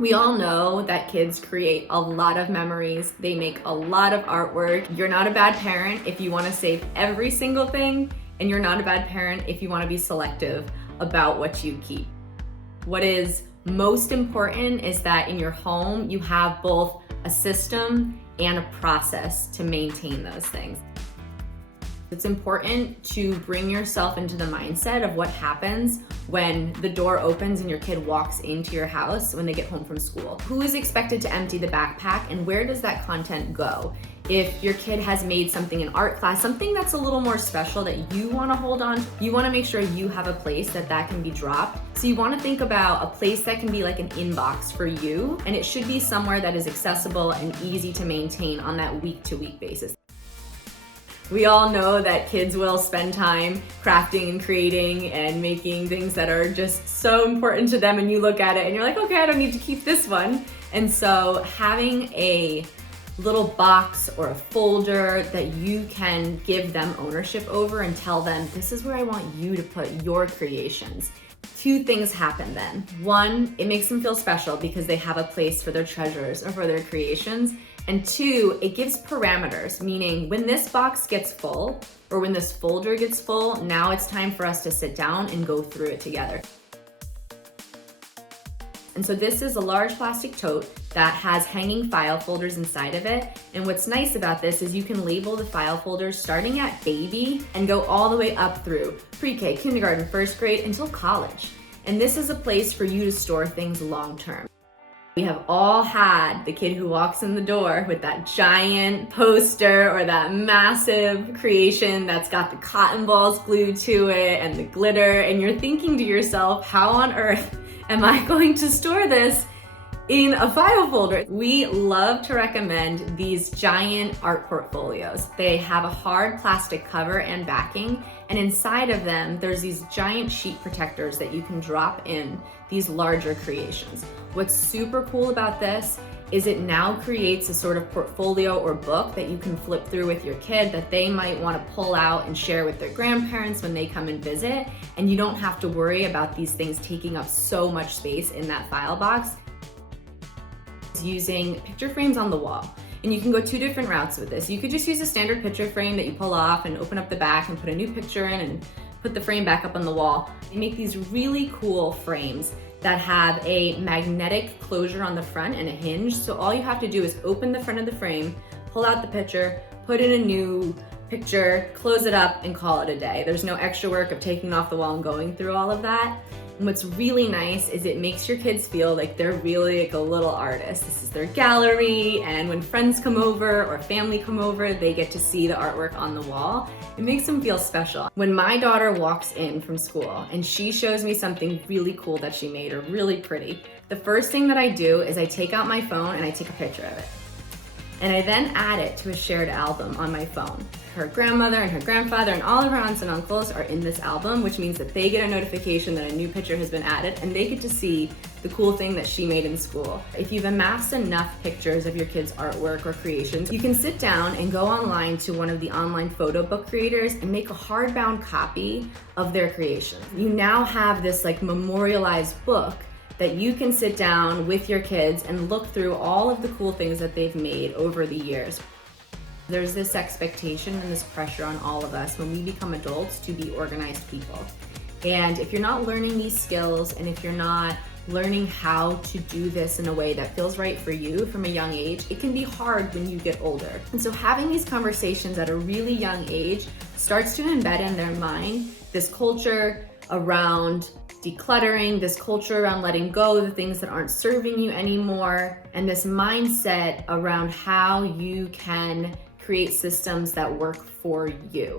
We all know that kids create a lot of memories. They make a lot of artwork. You're not a bad parent if you want to save every single thing, and you're not a bad parent if you want to be selective about what you keep. What is most important is that in your home, you have both a system and a process to maintain those things. It's important to bring yourself into the mindset of what happens when the door opens and your kid walks into your house when they get home from school. Who is expected to empty the backpack, and where does that content go? If your kid has made something in art class, something that's a little more special that you want to hold on to, you want to make sure you have a place that can be dropped. So you want to think about a place that can be like an inbox for you, and it should be somewhere that is accessible and easy to maintain on that week-to-week basis. We all know that kids will spend time crafting and creating and making things that are just so important to them, and you look at it and you're like, okay, I don't need to keep this one. And so having a little box or a folder that you can give them ownership over and tell them, this is where I want you to put your creations. Two things happen then. One, it makes them feel special because they have a place for their treasures or for their creations. And two, it gives parameters, meaning when this box gets full or when this folder gets full, now it's time for us to sit down and go through it together. And so this is a large plastic tote that has hanging file folders inside of it. And what's nice about this is you can label the file folders starting at baby and go all the way up through pre-K, kindergarten, first grade, until college. And this is a place for you to store things long term. We have all had the kid who walks in the door with that giant poster or that massive creation that's got the cotton balls glued to it and the glitter, and you're thinking to yourself, how on earth am I going to store this in a file folder? We love to recommend these giant art portfolios. They have a hard plastic cover and backing, and inside of them, there's these giant sheet protectors that you can drop in these larger creations. What's super cool about this is it now creates a sort of portfolio or book that you can flip through with your kid that they might want to pull out and share with their grandparents when they come and visit, and you don't have to worry about these things taking up so much space in that file box. Using picture frames on the wall. And you can go two different routes with this. You could just use a standard picture frame that you pull off and open up the back and put a new picture in and put the frame back up on the wall. They make these really cool frames that have a magnetic closure on the front and a hinge. So all you have to do is open the front of the frame, pull out the picture, put in a new picture, close it up, and call it a day. There's no extra work of taking it off the wall and going through all of that. And what's really nice is it makes your kids feel like they're really like a little artist. This is their gallery, and when friends come over or family come over, they get to see the artwork on the wall. It makes them feel special. When my daughter walks in from school and she shows me something really cool that she made or really pretty, the first thing that I do is I take out my phone and I take a picture of it. And I then add it to a shared album on my phone. Her grandmother and her grandfather and all of her aunts and uncles are in this album, which means that they get a notification that a new picture has been added, and they get to see the cool thing that she made in school. If you've amassed enough pictures of your kids' artwork or creations, you can sit down and go online to one of the online photo book creators and make a hardbound copy of their creations. You now have this like memorialized book that you can sit down with your kids and look through all of the cool things that they've made over the years. There's this expectation and this pressure on all of us when we become adults to be organized people. And if you're not learning these skills, and if you're not learning how to do this in a way that feels right for you from a young age, it can be hard when you get older. And so having these conversations at a really young age starts to embed in their mind this culture around decluttering, this culture around letting go of the things that aren't serving you anymore, and this mindset around how you can create systems that work for you.